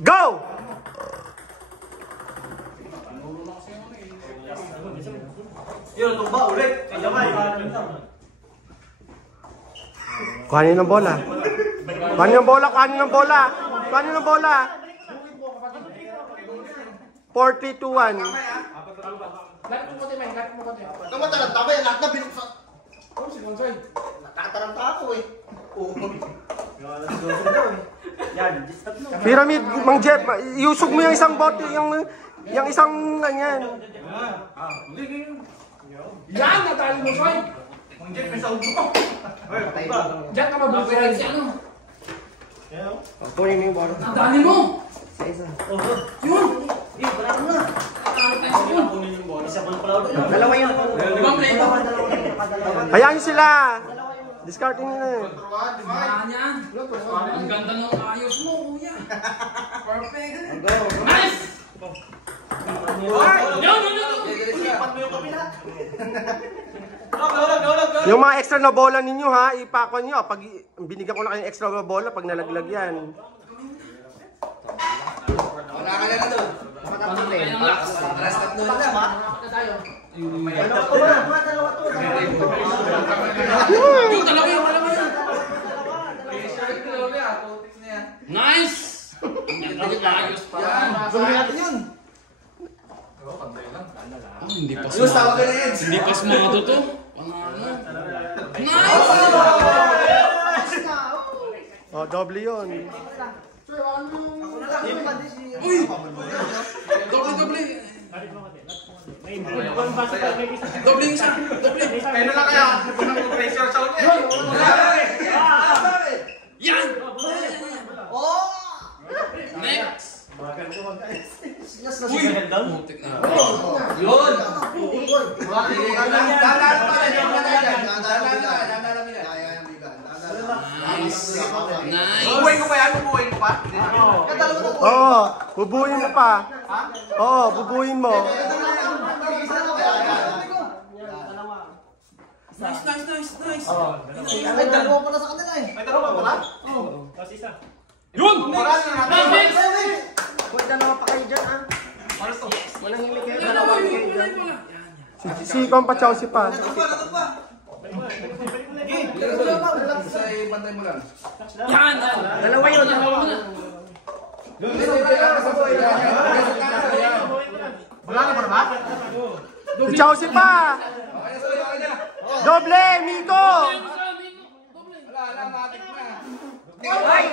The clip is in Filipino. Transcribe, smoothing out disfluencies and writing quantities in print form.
Go! Yun, tumba ulit. Kuhanin ng bola. Kuhanin ng bola, kuhanin ng bola. Kuhanin ng bola. 4-3-2-1. Namatalanta ba yan? Lahat na binuksan. Oh, si Gonzay. Nakataranta ako eh. Oo. Yan, Pyramid, Mang Jeff, iusog mo yung isang bote, yung isang ganyan. Yan, natali mo, Soy. Mang Jeff, may saud mo. Diyan ka mabubuhay si ano. Kunin mo yung bola. Nadali mo. Yun. Dalawa yun. Ibang play mo. Hayaan nyo sila. Discarding nyo na yun. Yan. Ang ganda ng ayos mo, kuya. Perfect. Nice! Yun! Lipat mo yung kapila. Yung mga extra na bola ninyo ha, ipakon nyo. Pag binigyan ko na kayong extra na bola, pag nalaglag yan. Wala ka na na doon. Alas tatlo na ba? Yung dalawa yun. Nice! Ang ganda ng ayos pa. Gawin natin yun. Hindi pa Ayos, tawag ka na yan. Hindi pa sumado to. Nice! Oh, doble yun. Uy! Doble. Doble yung isa. Doble. Ano lang kaya? Punang pressure sa ulit. Yan! Oh! Next! Uy! Putik na. Yun! Nice! Nice! Buhay ko pa yan? Buhay ko pa? Oo, bubuhin mo pa. Oo, bubuhin mo. Nice! Ay, dalawa pala sa kanila eh. May dalawa pala? Yun! Next! Huwag dalawa pa kayo dyan, ha? Walang himik kayo. Dalawa pa kayo dyan. Si Pampachaw si pa. Isa ay bantay mo lang. Yan! Dalawa yun. Wala na ba naman? Si Chelsea pa. Doble, Miko. Wala, matik na. Ay!